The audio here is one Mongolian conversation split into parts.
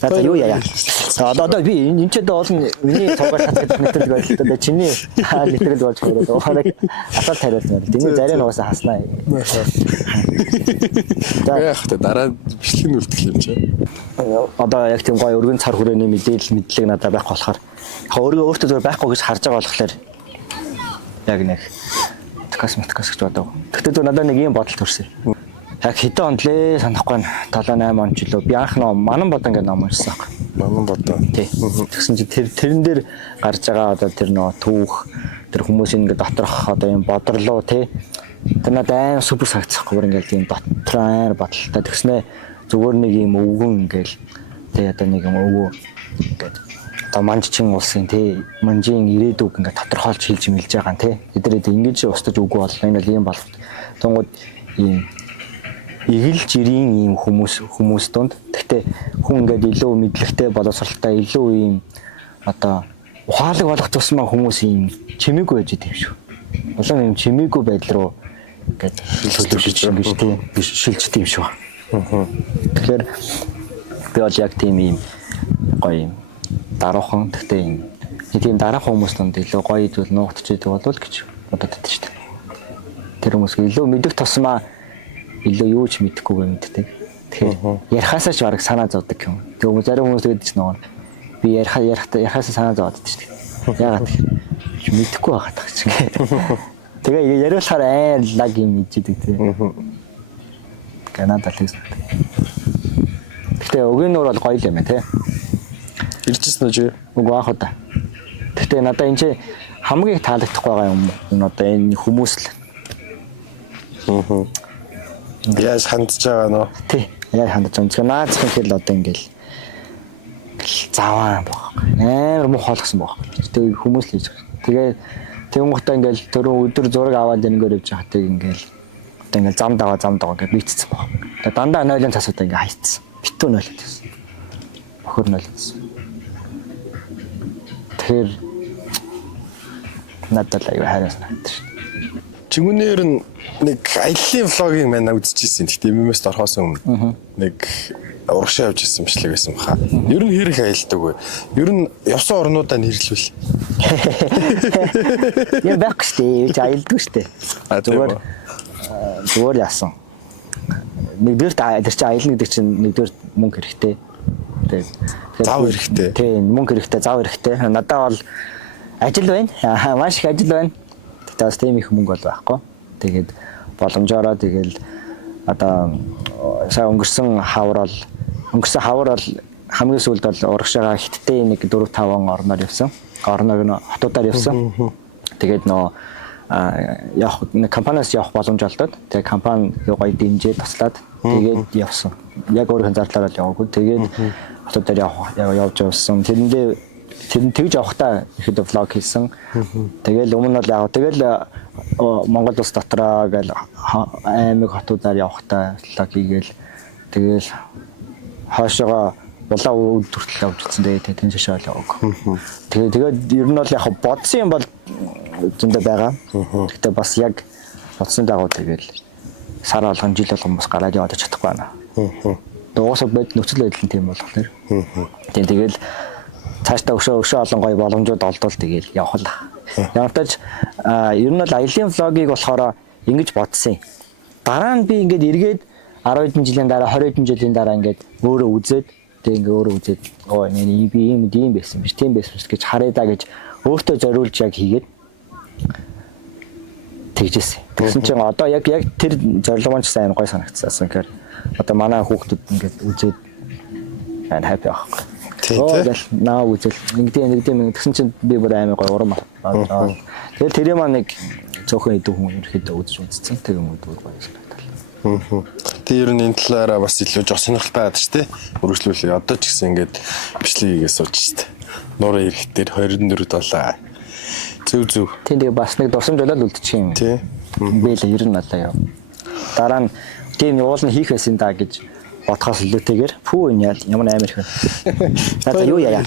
За юу яа. Одоо би энэ ч одоо олон миний цугаар шатдаг нэвтрэл байлаа. Чиний нэвтрэл болж байгаа. Уухаараа асуулт хариулт байна. Тэний зарим нугасаа хаснаа. Яг та дараа бичлэгийн үлдэх юм чи. Одоо яг тийм гоё өргөн цар хүрээний мэдлэг надад байх болохоор өөрөө өөртөө зөв байхгүй гэж харж байгаа болохоор яг нэг косметикс гэж бодов. Тэгтээ зөв надад нэг юм бодол төрсөн. Яг хэдэн онд лээ санахгүй байна. 7-8 он ч лөө би анх нөө Манан бодон гэдэг ном уншсан. Манан бодон. Тий. Тэгсэн чи тэрэн дээр гарч байгаа одоо тэр нөө түүх тэр хүмүүсийн ингээд доторх одоо юм бодрлоо тий. Тэр надад аим супер санагдчихгүй бүр ингээд юм дотор аяар бодолтой. Тэгснэ зүгээр нэг юм өвгөн ингээл тий одоо нэг юм өвөө ингээд одоо манжчин улсын тий манжийн ирээдүг ингээд тодорхойлж хэлж мэлж байгаа тий. Эдгээр ингэж устж үгүй бол энэ л юм бол тунгууд ийм игэл жирийн ийм хүмүүс донд гэхдээ хүн ингээд илүү мэдлэгтэй боловсралтай илүү ийм одоо ухаалаг болох тусмаа хүмүүс ийм чимээгүй байж идэв шүү. Улам ийм чимээгүй байдал руу ингээд шилжиж юм биш тийм шилждэг юм шүү. Тэгэхээр би бол яг тийм ийм гоё юм дараахан гэхдээ ийм дараахан хүмүүс донд илүү гоё зүйл нуугдчихдаг болов гэж бодод байдаг шүү дээ. Тэр хүмүүс илүү мэдэх тусмаа илүү юу ч мэдэхгүйгээ мэддэг. Тэгэхээр ярихаасаа ч бараг санаа зовдөг юм. Тэгээ зарим хүмүүс тэгээд ч нөгөө би ярихаасаа санаа зовдөг шүү дээ. Яагаад гэвэл мэдэхгүй байгаад байгаа ч юм. Тэгээ яриулахаар айн лаг юм мэддэг тийм. Канада л гэсэн. Гэтэ өгийн нуур бол гоё юм байна тий. Иржсэн үү? Үгүй аах удаа. Гэтэ надаа энэ чи хамгийн таалагдах байгаа юм. Энэ одоо энэ хүмүүс л. Яаж хандж байгаа нөө? Тий. Яг хандж байгаа. Тэгэхээр наацхан хэл одоо ингээл заваа байхгүй. Амар муу хоолгсон байхгүй. Тэгээ хүмүүс л хийж байгаа. Тэгээ тэнгуутаа ингээл түрүү өдөр зураг аваад энэгээр явж байгаа тэг ингээл одоо ингээл зам даваа гэж бийцсэн баг. Тэгээ дандаа 0-ын цасуудаа ингээ хайцсан. Битүү 0 гэсэн. Бохор 0 гэсэн. Тэгэхээр надад л аяга хайраас надад. Чигүнээр нэг аяллаа влогийг маань үзчихсэн. Гэхдээ MMS-д орохоос өмнө нэг урагшаа явж исэн бичлэг байсан баха. Ер нь хэрэг аялдаг вэ? Ер нь явсан орнуудаа нэрлэвэл. Я байхгүй шүү дээ. Аялдаг шүү дээ. Зүгээр яасан. Нэгдүгээр тэр чинь аялна гэдэг чинь нэгдүгээр мөнгө хэрэгтэй. Зав хэрэгтэй. Тийм, мөнгө хэрэгтэй, зав хэрэгтэй. Надад бол ажил байна. Маш их ажил байна. Тэгтээ бас тийм их мөнгө бол байхгүй. Тэгээд боломжоор тэгэл одоо сая өнгөрсөн хавар бол хамгийн сүүлд бол урагшаага хиттэй нэг 4-5 орноор явсан. Орноор нь хотуудаар явсан. Тэгээд нөө явах компаниас явах боломж олдоод тэгээд компани гоё дэмжээ туслаад тэгээд явсан. Яг өөрийнхөө зардлаараа л яваагүй. Тэгээд хотуудаар явж явсан. Тэр тэгж явахдаа ихэд влог хийсэн. Тэгэл өмнө нь яг тэгэл Монгол улс дотроо гэл аймаг хотуудаар явахдаа влог хийгээл тэгэл хаашаа улаан үүд хүртэл явж ирсэн. Тэгээд тэн шашаа яваг. Тэгээд ер нь бол яг бодсон юм бол зөндөө байгаа. Гэхдээ бас яг бодсон дагуу тэгэл сар болгон жил болгон бас гараад яваад чадахгүй байна. Дуусах бод нөхцөл байдал нь тийм болохоор. Тэгэл цаашдаа өшөө олон гоё боломжууд олдвол тэгэл явах л. Ямартаж ер нь бол аялын влогийг болохоор ингэж бодсон. Дараа нь би ингээд эргээд 10 хэдэн жилийн дараа 20 хэдэн жилийн дараа ингээд өөрөө үзээд тэг ингээд өөрөө үзээд оо энэ би ийм байсан биш тийм байсан гэж харъя да гэж өөртөө зориулж яг хийгээд тэгжсэн. Тэгсэн чинь одоо яг тэр зорилго маань ч сайн гоё санагдсан. Тэгэхээр одоо манай хүүхдүүд ингээд үзээд and happy ах. Тэгээд наа үзэл нэгдэм тэгсэн чинь би бүр амар гоё урам аа. Тэгээд тэр юм нэг цөөхөн идэв хүн ерөөхдөө үзсэн. Тэр юм бүр гоё санагдал. Тэр ер нь энэ талаараа бас илүү жоо сонирхолтой байдаг ч тийм үргэлжлүүлээ. Одоо ч гэсэн ингээд бичлэгийг сууж штэ. Нуурын эрэхтэр 24/7 зөв. Тийм бас нэг дурсамж болол үлдчих юм. Тийм. Би л ер нь алаа яа. Дараа нь тийм уул нь хийх байсан да гэж бодхоос илүүтэйгээр пүү энэ ямар амар их. За юу яа.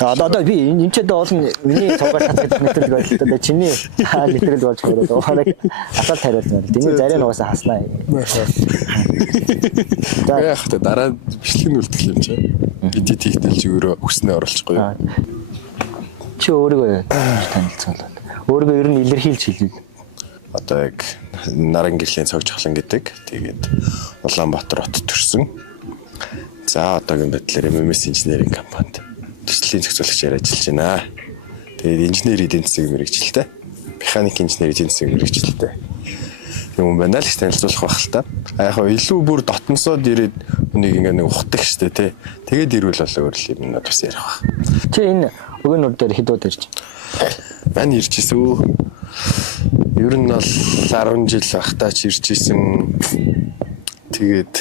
Одоо би энэ ч одоо олон миний цугаар хацдаг мэтрэл байлаа. Чиний мэтрэл болж байгаа. Уухаараа асуулт хариулсан. Тэний зарим нь угаасаа хаснаа. За яах вэ? Дараа бичлэгийн үлдэх юм чи. Эдит хийхдээ өөрөө өснөө оруулахгүй юу? Чи өөрийгөө танилцуулаад. Өөрийгөө ер нь илэрхийлж хэлээ. Одоо яг Наран гэрлийн цог жахлан гэдэг. Тэгээд Улаанбаатар хот төрсөн. За одоогийн байдлаар MMS инженерийн компанид төслийн зохицуулагчаар ажиллаж байна. Тэгээд инженер эдийн засгийн мэргэжилтэй, механик инженер эдийн засгийн мэргэжилтэй юм байна л танилцуулах байх л та. Яг нь илүү бүр дотносоод ирээд үнийг ингээ нэг ухдаг штэ тий. Тэгээд ирвэл болоо өөр юм надад бас ярих баг. Чи энэ өгөөнүүд дээр хэд удаа ирж? Мань ирж ирсэн үү? Ер нь бол 10 жил ахтаач ирж ирсэн. Тэгээд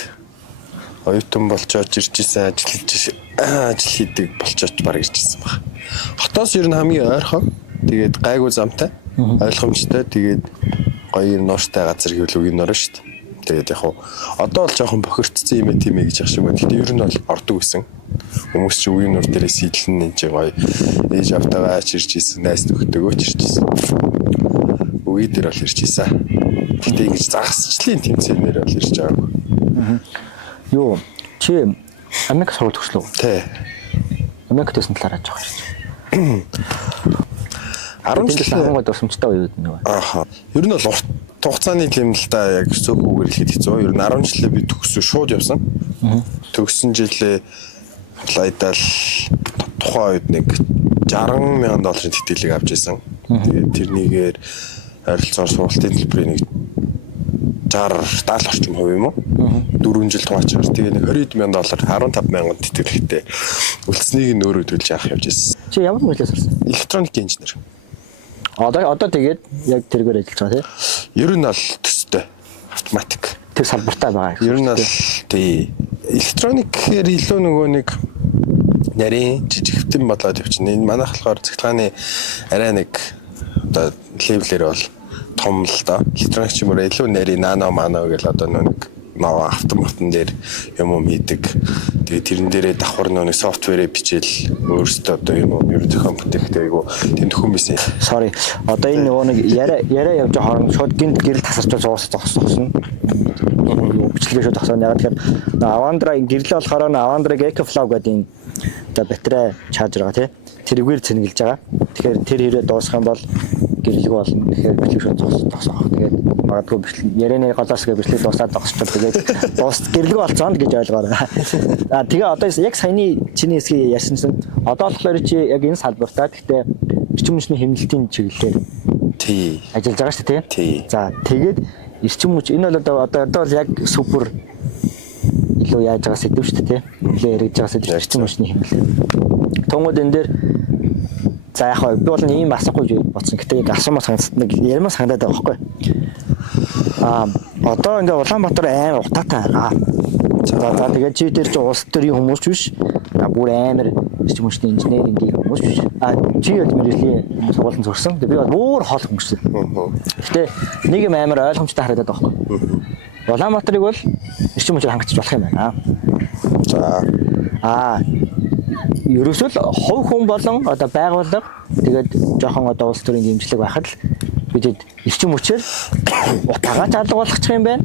оюутан болчоод ирж ирсэн, ажил хийдэг болчоод баг ирж ирсэн баг. Хотоос ер нь хамгийн ойрхон. Тэгээд гайгүй замтай, ойлгомжтой. Тэгээд гоё юм нууштай газар гэвэл үгийн норно шүү дээ. Тэгээд яг одоо бол жоохон бохирдсон юм тийм ээ гэж ах шиг байна. Гэтэ ер нь бол ордог гэсэн. Хүмүүс чи үгийн нур дээрээ сийдлэн энэ чинь гоё ээж автаваач ирж ирсэн, найс нөхдөөгөө ч ирж ирсэн. Үгүй дээр бол ирж ирсэн. Гэтэ ингэж загасчлын тэмцээнээр бол ирж байгаагүй. Юу чи Америк сургууль төгслөө? Тий. Америк төсөн талаараа жоох ярьж. 10 жил хамгаалалт дурсамжтай үед нэг. Ааха. Ер нь бол урт хугацааны юм л да яг зөвхөн хэлэхэд хэцүү. Ер нь 10 жилээ би төгсөө шууд явсан. Төгсөн жилээ лайдал тухайн үед нэг $60,000 тэтгэлэг авч ирсэн. Тэгээд тэрнийгээр ойролцоогоор сургалтын төлбөрийн нэг 60-70 орчим хувь юм уу? 4 жил тугаачихар. Тэгээ нэг $20,000 $15,000 тэтгэлэгтэй үлдсэнийг нь өөрөө төлж авах явж ирсэн. Чи ямар мэдлээс сурсан? Электроник инженер. Одоо тэгээд яг тэргээр ажиллаж байгаа тийм. Ер нь бол төстэй автоматик. Тэр салбартай байгаа. Ер нь бол тий. Электроник гэхээр илүү нөгөө нэг нарийн жижигхэн болоод явчихна. Энэ манайх болохоор цэгцгааны арай нэг одоо левелэр бол том л доо. Электроник ч юм уу илүү нарийн нано мано гэл одоо нэг ноо автоматн дээр юм хийдэг. Тэгээ тэрэн дээрээ давхар нэг софтверээ бичээл өөрөөсөө одоо юм ер нь зохион бүтээхтэй айгу тэмдэхүүн бисэн. Sorry. Одоо энэ нөгөө нэг яриа явж байгаа хооронд шууд гинт гэрэл тасарч зогсоно. Бичлэгээ шууд зогсоно. Яг тэгэхээр Avandra гэрлээ болохоор Avandra EcoFlow гэдэг энэ одоо батарей чарж байгаа тийм. Тэрүүгээр цэнгэлж байгаа. Тэгэхээр тэр хэрэг дуусах юм бол гэрлэг болно. Тэгэхээр бичлэг шууд зогсоох. Тэгээд магадгүй бичлэг ярианы голоос гэ бичлэг дуусаад зогсчиход тэгээд гэрлэг болцоонд гэж ойлгоорой. Тэгээ одоо яг саяны чиний хэсгийг ярьсан одоо болохоор чи яг энэ салбартаа гэхдээ эрчим хүчний хэмнэлтийн чиглэлээр тий ажиллаж байгаа шүү дээ тий. За тэгээд эрчим хүч энэ бол одоо бол яг супер илүү яаж байгаа сэдв шүү дээ. Илүү яригдж байгаа сэдв эрчим хүчний хэмнэлт. Тэнгууд энэ дээр за яг би бол ийм асахгүй бодсон. Гэтэ яг асуумаас хандсан нэг ярмаас хандаад байгаа байхгүй. Одоо ингээ Улаанбаатар амар утаатай. За тэгээд чи дээр чи улс төрийн хүмүүс биш. Бүр амар эрчим хүчний инженерингийн хүмүүс биш. Чи яг мэргэжлийн сургуулийн зурсан. Би бол бүр хол хүмүүс. Гэтэ нэг юм амар ойлгомжтой харагдаад байгаа байхгүй. Улаанбаатарыг бол эрчим хүчээр хангаж болох юм байна. За. Ерөөсөө хувь хүн болон одоо байгууллага тэгээд жоохон одоо улс төрийн дэмжлэг байхад л бид эрчим хүчээр утаагач алга болгочих юм байна.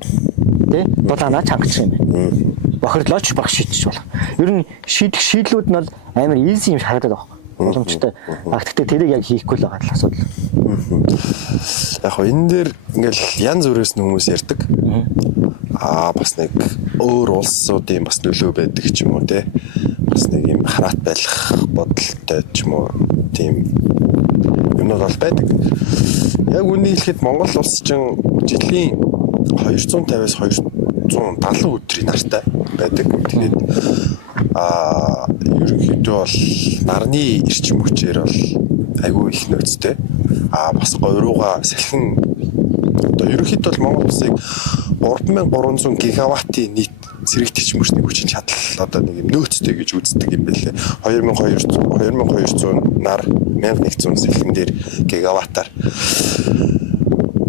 Тэ? Дулаанаач хангах юм байна. Бохирдлооч баг шийдчих болох. Ер нь шийдлүүд нь бол амар easy юм харагдаад байгаа. Боломжтой. Гэхдээ тэрийг яг хийхгүй л байгаа л асуудал. Яг хоо энэ дээр ингээл янз бүрээс хүмүүс ярьдаг. Бас нэг өөр улсуудын бас нөлөө байдаг ч юм уу те. Бас нэг юм хараат байх бодолтой ч юм уу тийм юмнууд бол байдаг. Яг үнийг хэлэхэд Монгол улс чинь жилийн 250-аас 270 өдрийн нартай байдаг. Тэгээд ерөнхийдөө бол нарны эрчим хүчээр бол айгүй их нөөцтэй. Бас гоёрууга салхин одоо ерөнхийдөө бол Монгол улсыг 3300 гигаваттын нийт зэрэг эрчим хүчний хүчин чадал одоо нэг юм нөөцтэй гэж үздэг юм байлээ. 2200 нар 1100 салхин дээр гигаваттаар.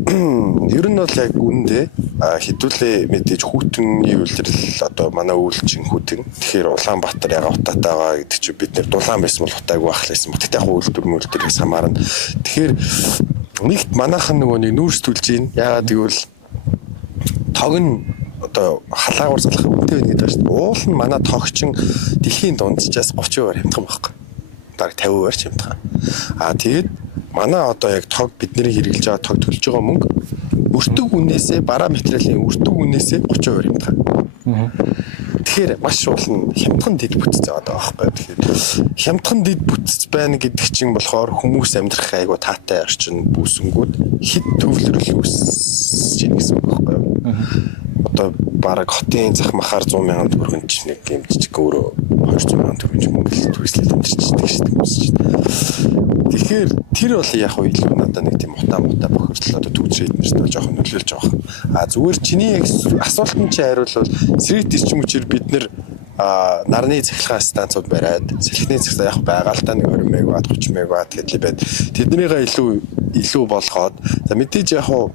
ер нь бол яг үүндээ хэдүүлээ мэдээж хүүтэнний үйлдэл одоо манай үйлчин хүүтэн. Тэгэхээр Улаанбаатар яга утаатайгаа гэдэг чинь бид нэр дулаан байсан бол утаагүй байх лээсэн. Гэхдээ яг үйлдвэр мөлдөрээс хамаарна. Тэгэхээр нэгт манайхан нөгөө нэг нүүрс түлж гин. Яагаад гэвэл тог нь одоо халаагуур залах үнэтэй байна гэдэг байна шүү дээ. Уул нь манай тогчин дэлхийн дунджаас 30% хямдхан байхгүй. Бараг 50% хямдхан. Тэгээд манай одоо яг тог бидний хэрэглэж байгаа тог төлж байгаа мөнгө өртөг үнээсээ бараа материалын өртөг үнээсээ 30% хямдхан. Тэгэхээр маш уулын хямдхан дэд бүтц байгаа байхгүй. Тэгэхээр хямдхан дэд бүтц байна гэдэг чинь болохоор хүмүүс амьдрах айгу таатай орчин бүүсэнгүүд хэд төвлөрөл үүсэж ийн гэсэн үг байхгүй. Одоо бараг хотын зах махаар 100,000 төгрөг чинь нэг юм жижиг өөрөө 200,000 төгрөг мөнгө л түрээслэл амжирчдаг шүү дээ. Тэгэхээр тэр бол яг уу илүү надад нэг тийм утаа бохирдол одоо төвчрээд нэрстэй жоохон нөлөөлж байгаа. Зүгээр чиний яг асуултанд чи хариулвал сэргийт эрчим хүчээр бид нэр нарны цахилгаан станцууд бариад салхины цахилгаан яг байгаа л та нэг 20 мегаватт 30 мегаватт гэдэл байд. Тэднийгээ илүү болгоод за мэдээж яг уу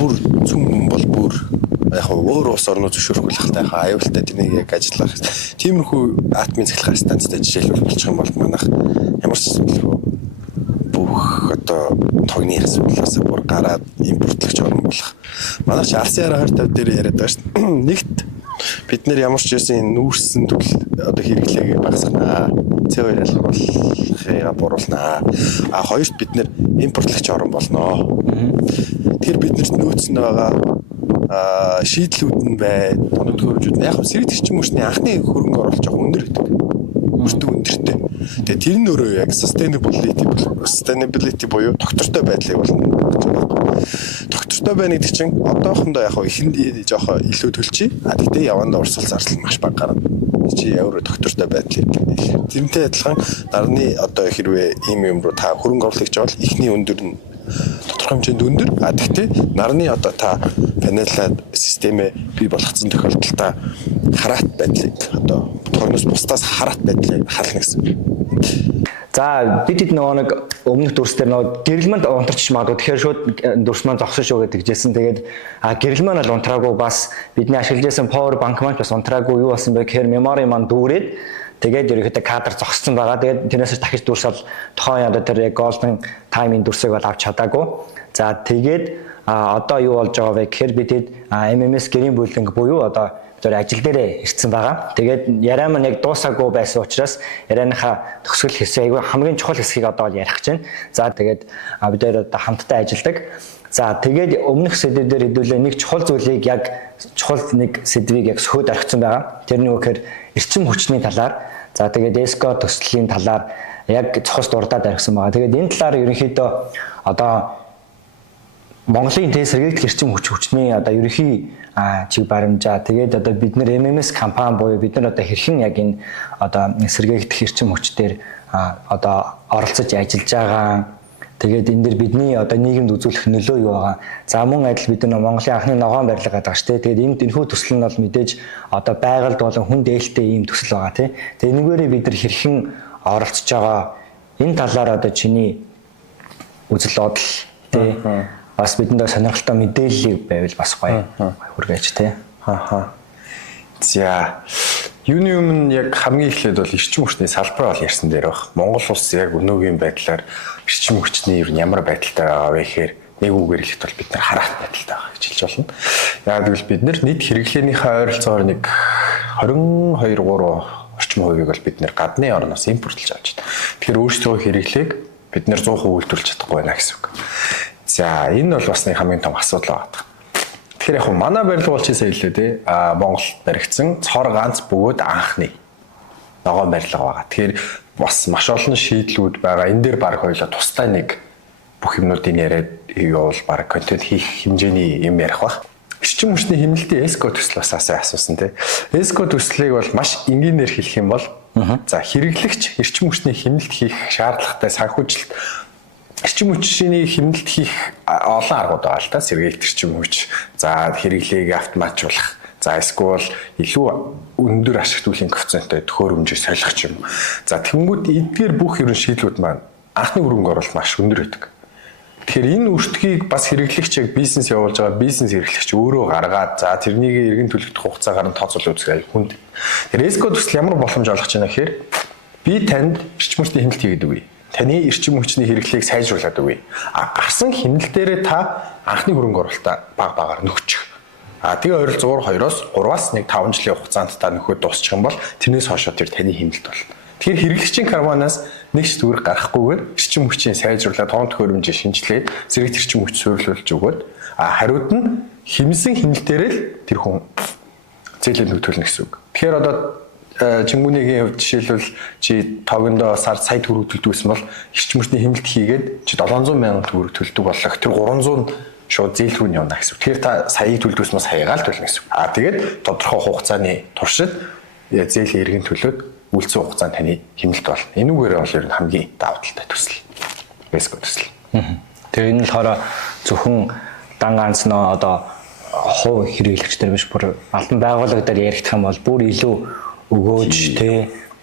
бүр цүм бол бүр яг өөр улс орнууд зөвшөөрөхгүй л хальтай аюултай тэнийг яг ажиллах. Тиймэрхүү атомын цахилгаан станцтай жишээлбэл болчих юм бол манайх ямар ч зүйл бүх одоо тогны асуудлаас бүр гараад импортлогч орн болох. Манайх ч Алсын аргаар тав дээр яриад байгаа шүү дээ. Нэгт бид нэр ямар ч байсан нүүрсэн төгөл одоо хэрэглээг багасгана. CO2 ялгаруулахыг буруулнаа. Хоёрт бид нэр импортлогч орн болно. Тэгэхээр бид нарт нөөцн байгаа шийдлүүд нь бай, тоног төхөөрөмжүүд нь яг сэргийт эрчим хүчний анхны хөрөнгө оруулалт жоох өндөр гэдэг. Өртөг өндөртэй. Тэгээ тэр нь өөрөө яг sustainability буюу тогтвортой байдлыг болно гэж байна. Тогтвортой байна гэдэг чинь одоохондоо яг ихэнд жоох илүү төлчий. Тэгтээ явандаа урсгал зарлал маш бага гарна. Чи өөрөө тогтвортой байдлыг. Тэрнтэй адилхан нарны одоо хэрвээ ийм юм руу та хөрөнгө оруулагч бол ихний өндөр нь тодорхой хэмжээнд өндөр. Тэгтээ нарны одоо та панелад системээ бий болгоцсон тохиолдолд та хараат байдлыг одоо тогноос бусдаас хараат байдлыг хална гэсэн. За бид нөгөө нэг өмнөх дүрс дээр нөгөө гэрэлмэнд унтарч магадгүй тэгэхээр шууд дүрс маань зогсон шүү гэдэг жисэн. Тэгээд гэрэлмэн бол унтраагүй бас бидний ашиглаж байсан power bank маань бас унтраагүй юу болсон бэ гэхээр memory маань дүүрээд тэгээд ерөнхийдөө кадр зогссон байгаа. Тэгээд тэрнээс дахиж дүрс бол тохойн одоо тэр golden time-ийн дүрсийг бол авч чадаагүй. За тэгээд одоо юу болж байгаа вэ гэхээр бид MMS гэрийн бүлэнг буюу одоо зөв ажил дээрээ ирсэн байгаа. Тэгээд яриа маань яг дуусаагүй байсан учраас ярианыхаа төгсгөл хэсэг хамгийн чухал хэсгийг одоо ярих гэж байна. За тэгээд бид одоо хамтдаа ажилладаг. За тэгээд өмнөх сэдвээр хэдүүлээ нэг чухал зүйлийг яг чухал нэг сэдвийг яг сөхөд орхисон байгаа. Тэр нь юу гэхээр эрчим хүчний талаар. За тэгээд ESCO төслийн талаар яг цохос дурдаад орхисон байгаа. Тэгээд энэ талаар ерөнхийдөө одоо Монголын сэргийгдэх эрчим хүчний одоо ерөнхий чиг баримжаа тэгээд одоо бид нэр MMS компани буюу бид нар одоо хэрхэн яг энэ одоо сэргээгдэх эрчим хүчээр одоо оролцож ажиллаж байгаа. Тэгээд энэ дэр бидний одоо нийгэмд үзүүлэх нөлөө юу байгаа. За мөн адил бид нар Монголын анхны ногоон барилга гэдэг шүү дээ. Тэгээд энэхүү төсөл нь бол мэдээж одоо байгальд болон хүн дээлтэй ийм төсөл байгаа тий. Тэгээд энэгээрээ бид нар хэрхэн оролцож байгаа энэ талаар одоо чиний үзэл бодол тий бас бидэнд сонирхолтой мэдээлэл байвал бас гоё хүргэж тий. За юуны өмнө яг хамгийн эхлээд бол эрчим хүчний салбар бол ярьсан дээр баг. Монгол улс яг өнөөгийн байдлаар эрчим хүчний ер нь ямар байдалтай байгаа вэ гэхээр нэг үгээр хэлэхэд бол бид нар хараат байдалтай байгаа гэж хэлж болно. Яг гэвэл бид нар нийт хэрэглээнийхээ ойролцоогоор нэг 22-3 орчим хувийг бол бид нар гадны орноос импортлж авч байна. Тэгэхээр өөрсдөө хэрэглээг бид нар 100% үйлдвэрлэж чадахгүй байна гэсэн үг. За энэ бол бас нэг хамгийн том асуудал байна. Тэгэхээр яг манай барилга бол чи сая хэллээ те Монголд баригдсан цор ганц бөгөөд анхны ногоон барилга байгаа. Тэгэхээр бас маш олон шийдлүүд байгаа. Энэ дээр баг хоёлаа тусдаа нэг бүх юмнуудын яриад явуул баг контент хийх хэмжээний юм ярих баг. Эрчим хүчний хэмнэлтийн ESCO төслөөс асуусан те. ESCO төслийг бол маш энгийнээр хэлэх юм бол за хэрэглэгч эрчим хүчний хэмнэлт хийх шаардлагатай санхүүжилт эрчим хүчний хэмнэлт хийх олон аргууд байгаа л та. Сэргээлт эрчим хүч, за хэрэглээг автоматжуулах, за эсвэл илүү өндөр ашигт үлийн коэффициенттэй төхөөрөмжийг солих юм. За тэнгууд эдгээр бүх ерөн шийдлүүд маань анхны хөрөнгө оруулалт маш өндөр байдаг. Тэгэхээр энэ үртгийг бас хэрэглэгч яг бизнес явуулж байгаа бизнес хэрэглэгч өөрөө гаргаад за тэрнийг эргэн төлөгдөх хугацаагаар нь тооцоолж үзэх хүнд. Тэгэхээр эско төсөл ямар боломж олгож байна гэхээр би танд эрчим хүчний хяналт хийгээд өгье. Таны эрчим хүчний хэрэглээг сайжруулад өгье. Гарсан хяналт дээрээ та анхны хөрөнгө оруулалтаа багаар нөхчих. Тэгээ ойрол 102-оос 3-аас 5 жилийн хугацаанд та нөхөд дуусчих юм бол тэрнээс хойш тэр таны хяналт болно. Тэгэхээр хэрэглэгчийн карманаас нэг ч төгрөг гарахгүйгээр эрчим хүчийн сайжруулаад тоон төхөөрөмжийг шинжилээд зэрэг эрчим хүч суйрлуулж өгөөд хариуд нь хэмсэн хяналтээрээ л тэр хүн зээлээ нөхтөлнө гэсэн үг. Тэгэхээр одоо Чингүнийгийн хувьд жишээлбэл чи тогондоо сард сая төгрөг төлдөг гэсэн бол эрчим хүчний хяналт хийгээд чи 700 сая төгрөг төлдөг боллоо. Тэр 300 нь шууд зээл рүү нь явна гэсэн үг. Тэгэхээр та саяыг төлдөөс нь саягаар л төлнө гэсэн үг. Тэгээд тодорхой хугацааны туршид зээлийн эргэн төлөөд үлдсэн хугацаанд таны хяналт болно. Энүүгээр бол ер нь хамгийн давуу талтай төсөл. Эско төсөл. Тэгээ энэ болохоор зөвхөн дан ганц нөө одоо хувь хэрэглэгчдэр биш бүр албан байгууллага дээр яригдах юм бол бүр илүү өгөөж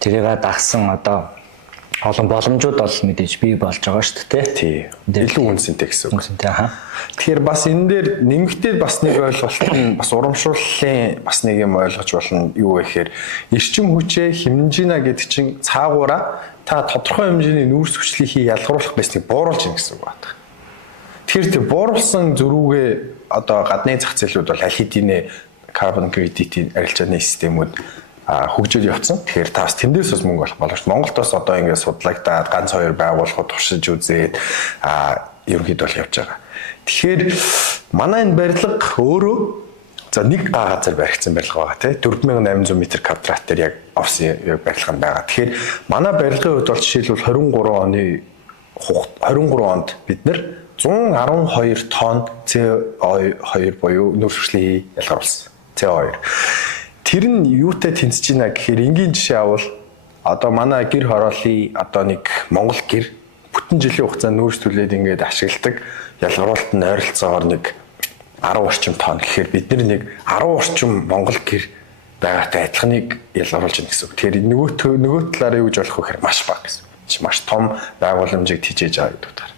тэрийг дагсан одоо олон боломжууд бол мэдээж бий болж байгаа шүү дээ. Тий. Илүү үнцэнтэй гэсэн үг. Үнцэнтэй хаа. Тэгэхээр бас энэ дээр нэмэгдээд бас нэг ойлголт нь бас урамшууллын бас нэг юм ойлгож болно юу вэ гэхээр эрчим хүчээ хэмжинэ гэдэг чинь цаагаараа та тодорхой хэмжээний нүүрс хүчлийнхийг ялгаруулах байсныг бууруулж ийн гэсэн үг байна. Тэгэхээр тэр бууруулсан зөрүүгээ одоо гадны зах зээлүүд бол аль хэдийн carbon credit-ийн арилжааны системүүд хөгжөөд явцсан. Тэгэхээр та бас тэндээс бас мөнгө олох боломж. Монголд бас одоо ингээд судлагдаад ганц хоёр байгууллагууд туршиж үзээд ерөнхийдөө бол явж байгаа. Тэгэхээр манай энэ барилга өөрөө за нэг газар баригдсан барилга байгаа тийм 4800 м квадрат дээр яг офис яг барилга нь байгаа. Тэгэхээр манай барилгын хувьд бол жишээлбэл 23 онд бид нэр 112 тонн CO2 буюу нүүрсвэрлэлийн ялгаруулсан. CO2. Тэр нь юутай тэнцэж байна гэхээр энгийн жишээ авал одоо манай гэр хорооллын одоо нэг Монгол гэр бүтэн жилийн хугацаанд нүүрс төлөөд ингээд ашигладаг ялгаруулалт нь ойролцоогоор нэг 10 орчим тонн гэхээр бид нэг 10 орчим Монгол гэр байгаатай адилханыг ялгаруулж байна гэсэн үг. Тэгэхээр нөгөө талаараа юу гэж болох вэ гэхээр маш бага гэсэн. Чи маш том байгууламжийг тижээж байгаа гэдэг утгаар.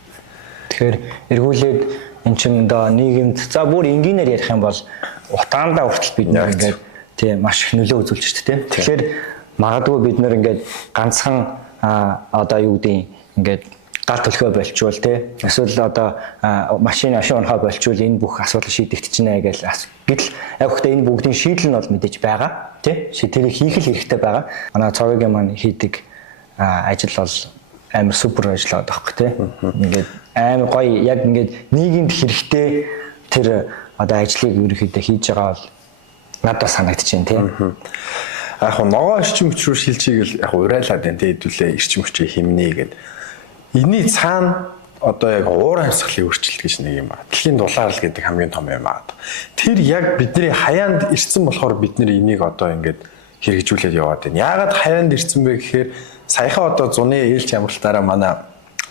Тэгэхээр эргүүлээд эн чинь одоо нийгэмд за бүр энгийнээр ярих юм бол утаандаа хүртэл бид нэг ингээд тийм маш их нөлөө үзүүлж шүү дээ. Тэгэхээр магадгүй бид нэр ингээд ганцхан одоо юу гэдэг ингээд гал төлхөө болчвол тий эсвэл одоо машин унахаа болчвол энэ бүх асуудал шийдэгдэж байна гэж гэтэл яг хөтэ энэ бүгдийн шийдэл нь бол мэдээж байгаа тий тэрийг хийх л хэрэгтэй байгаа. Манай цовгийн маань хийдэг ажил бол амар супер ажил байгаа байхгүй тий ингээд амар гоё яг ингээд нийгэмд хэрэгтэй тэр одоо ажлыг ерөөхдөө хийж байгаа бол надад санагдчихээн тийм. Яг ногоо эрчим хүч рүү шилжигээл яг урайлаад байна тийм хэдүүлээ эрчим хүчийг хэмнэе гэд. Эний цаана одоо яг уур амьсгалын өөрчлөлт гэж нэг юм аа. Дэлхийн дулаал гэдэг хамгийн том юм аа. Тэр яг бидний хаяанд ирсэн болохоор бид нэр энийг одоо ингээд хэрэгжүүлээд яваад байна. Яагаад хаяанд ирсэн бэ гэхээр саяхан одоо зуны ээлж амралтаараа манай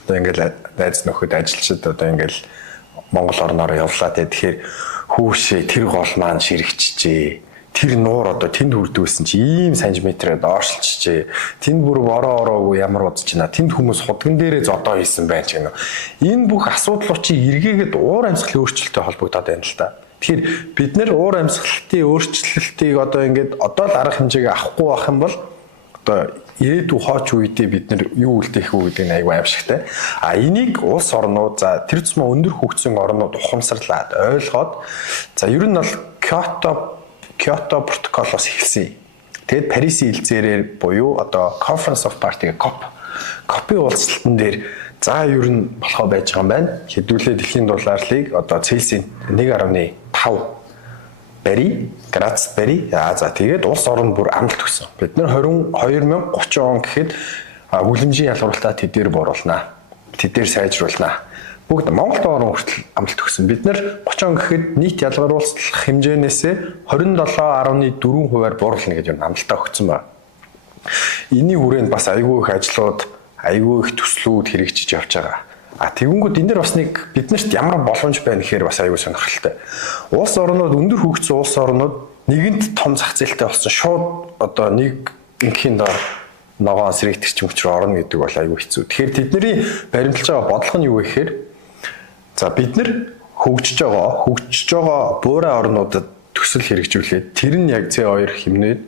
одоо ингээд найз нөхөд ажилчид одоо ингээд Монгол орноор явлаа тэгэхээр хүүшээ тэр гол маань ширэгчжээ. Тэр нуур одоо тэнд хүрдүүлсэн чи ийм сантиметрээр доошлчжээ. Тэнд бүр ороогүй ямар бодож байна. Тэнд хүмүүс худган дээрээ зодоо хийсэн байх ч гэнэ. Энэ бүх асуудлуудыг эргээгээд уур амьсгалын өөрчлөлттэй холбогдоод байна л да. Тэгэхээр бид нэр уур амьсгалын өөрчлөлтийг одоо ингээд одоо л арга хэмжээг авахгүй байх юм бол одоо ирээдүйн хооч үедээ бид нар юу үлдээх үү гэдэг нь аюу аимшигтай. Энийг улс орнууд за тэр тусмаа өндөр хөгжсөн орнууд ухамсарлаад ойлгоод за ер нь бол Киото протоколоос эхэлсэн. Тэгэд Парисын хилцээрээр буюу одоо Conference of Party COP-ийн уулзалтан дээр за ер нь болохоо байж байгаа юм байна. Хэдүүлээ дэлхийн дулаалыг одоо Цельсийн 1.5 градус барь. За тэгээд улс орн бүр амлалт өгсөн. Бид нар 2030 он гэхэд хүлэмжийн ялгуурлалтаа тэдээр бууруулнаа. Тэдээр сайжруулнаа. Бүгд Монгол орн хүртэл амлалт өгсөн. Бид нар 30 он гэхэд нийт ялгаруулах хэмжээнээсээ 27.4%-аар бууруулна гэж амлалтаа өгсөн байна. Энийн хүрээнд бас айгүй их ажлууд, айгүй их төслүүд хэрэгжиж явж байгаа. Тэгэнгүүт энэ дэр бас нэг биднэрт ямар боломж байна гэхээр бас аюул сонирхолтой. Улс орнууд өндөр хөгжсөн улс орнууд нэгэнт том зах зээлтэй болсон шууд одоо нэг ингийн дор ногоон сэрэгтэрч мөчрө орно гэдэг бол аюул хэцүү. Тэгэхээр тэдний баримталж байгаа бодлого нь юу вэ гэхээр За бид нэр хөгжиж байгаа буурай орнуудад төсөл хэрэгжүүлээд тэр нь яг C2 хэмнээд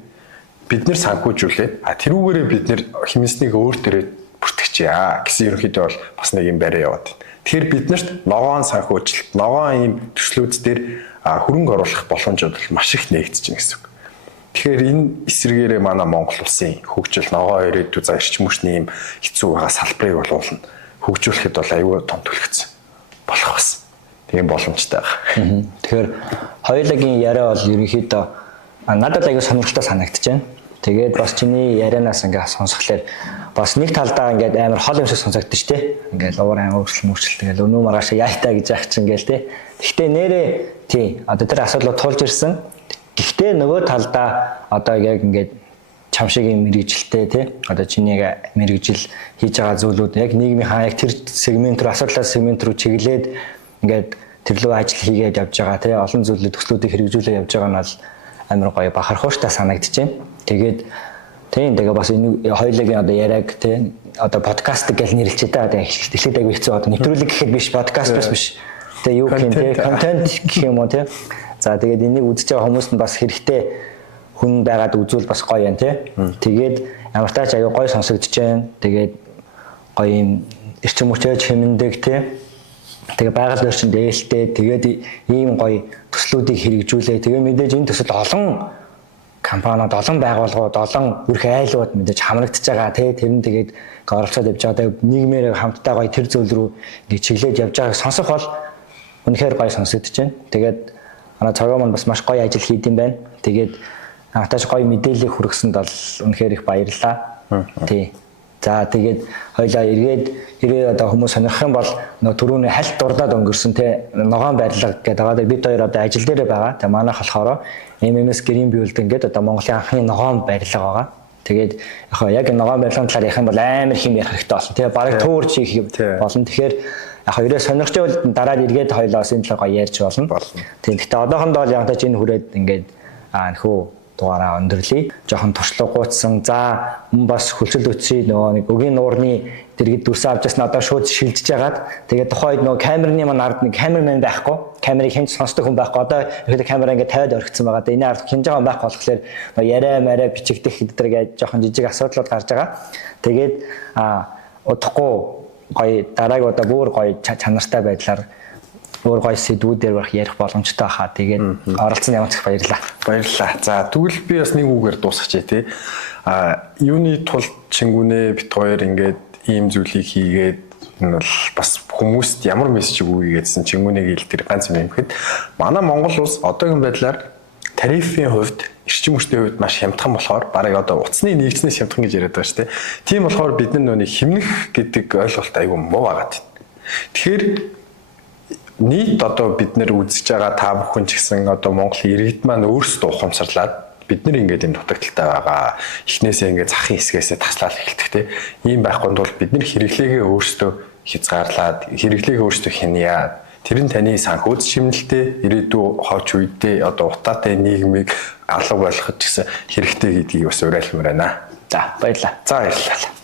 бид нэр санхүүжүүлээд тэрүүгээрээ бид нэр хэмнэснийг өөр төрөд бүртгэчихье гэсэн ерөнхийдөө бол бас нэг юм барай яваад байна. Тэгэхээр биднэрт ногоон санхүүжилт, ногоон ийм төслүүд дээр хөрөнгө оруулах боломжууд маш их нээгдэж байна гэсэн үг. Тэгэхээр энэ эсрэгээрээ манай Монгол улсын хөгжил ногоо ирээдүйд за эрчим хүчний ийм хэцүү байгаа салбарыг болуулна хөгжүүлэхэд бол аюул том төлөвлөсөн болох бас. Тийм боломжтой байгаа. Тэгэхээр хоёулагийн яриа бол ерөнхийдөө надад аюул сонирхолтой санагдаж байна. Тэгээд бас чиний ярианаас ингээ сонсхолоор бас нэг талдаа ингээд амар хол юм шиг сонсогддог шүү дээ. Ингээд уурын өөрчлөлт тэгэл өнөө маргааш яайтаа гэж яах чинь гээл те. Гэхдээ нэрээ тий одоо тэр асуудлууд тулж ирсэн. Гэхдээ нөгөө талдаа одоо яг ингээд чамшигийн мэрэгжилтэй тий одоо чиний мэрэгжил хийж байгаа зүйлүүд яг нийгмийн яг тэр сегмент рүү асуудлаа сегмент рүү чиглээд ингээд тэр лөө ажил хийгээд явж байгаа тий олон зүйлүүд төслүүдийг хэрэгжүүлээ явж байгаа нь бол амар гоё бахархууштай санагдаж байна. Тэгээд тийм тэгээ бас энэ хоёулагийн одоо яриаг тий одоо подкаст гэж нэрлэлчээ та одоо эхлээд аягүй хэцүү одоо нэвтрүүлэг гэхэд биш подкаст биш. Тэгээ юу гэх юм тий контент гэх юм уу тий. За тэгээд энийг үзэж байгаа хүмүүст нь бас хэрэгтэй хүн байгаад үзвэл бас гоё юм тий. Тэгээд ямар тач аягүй гоё сонсогдож байна. Тэгээд гоё юм эрчим хүчтэй хэмндэг тий. Тэгээ байгаль орчин дээлтэй тэгээд ийм гоё төслүүдийг хэрэгжүүлээ. Тэгээ мэдээж энэ төсөл олон компаниуд, олон байгууллагууд, олон бүрх айлууд мэдээж хамрагдчихж байгаа тий. Тэр нь тэгээд оролцоод явж байгаа. Тэгээд нийгмээр хамтдаа гоё тэр зүйл рүү ингээ чиглээд явж байгааг сонсох бол үнэхээр гоё сонсогдож байна. Тэгээд манай цогоо маань бас маш гоё ажил хийд юм байна. Тэгээд наташ гоё мэдээлэл хүргэсэнд бол үнэхээр их баярлалаа. Тий. За тэгээд хоёлаа ирээд одоо хүмүүс сонирхох юм бол нөгөө түрүүний хальт дурдаад өнгөрсөн те ногоон барилга гэдэг байгаа. Бид хоёр одоо ажил дээр байгаа. Тэгээ манайх болохоор MMS Green Building гэдэг одоо Монголын анхны ногоон барилга байгаа. Тэгээд яг ногоон барилгын талаар ярих юм бол амар хэм ярих хэрэгтэй болно. Тэгээ бараг төөрч хийх болно. Тэгэхээр яг хоёроо сонирхож байвал дараад эргээд хоёлоос энэ талаар ярьж болно. Тийм. Гэхдээ одоохондоо бол яг тач энэ хүрээд ингээд нөхөө дугаараа өндөрлөе. Жохон туршлагагуудсан. За мөн бас хөлсөл үтсий нөгөө нэг өгийн нуурны дэргэд дүрсэн авч ясна одоо шууд шилжиж ягаад. Тэгээд тухайд нөгөө камерны маань ард нэг камермен байхгүй. Камерыг хинч сонсдог хүн байхгүй. Одоо ихэд камера ингээд тавиад орхисон байгаа. Энэ ард хинж байгаа байхгүй болохоор нөгөө яриа мараа бичигдэх хэдэрэг жохон жижиг асуудлууд гарч байгаа. Тэгээд удахгүй гоё дараагийн удаа бүр гоё чанартай байдлаар өөр гоё сэдвүүдээр барах ярих боломжтой хаа. Тэгээд оролцсон ямар ч их баярлалаа. Баярлалаа. За тэгвэл би бас нэг үгээр дуусгачих тий. Юуны тулд Чингүнээ бит хоёр ингээд ийм зүйлийг хийгээд энэ бол бас хүмүүст ямар мессеж өгье гэдсэн Чингүнэгийн хэл тэр ганц юм гэхэд манай Монгол улс одоогийн байдлаар тарифын хувьд эрчим хүчний хувьд маш хямдхан болохоор бараг одоо утасны нэгжнээс хямдхан гэж яриад байгаа шүү дээ. Тийм болохоор бид нар нөөний химнэх гэдэг ойлголт айгүй муу байгаад байна. Тэгэхээр нийт одоо бид нэр үзэж байгаа та бүхэн ч гэсэн одоо Монголын иргэд маань өөрсдөө ухамсарлаад бид нар ингээд юм дутагдaltaй байгаа. Эхнээсээ ингээд захын хэсгээсээ таслаад эхэлдэг те. Ийм байхгүй тул бид нар хэрэглээгээ өөрсдөө хязгаарлаад хэрэглээгээ өөрсдөө хянаад тэр нь таны санхүүц шимнэлтэй ирээдүй хойч үедээ одоо утаатай нийгмийг алга болгоход гэсэн хэрэгтэй гэдгийг бас уриалмаар байна. За баярлалаа. За баярлалаа.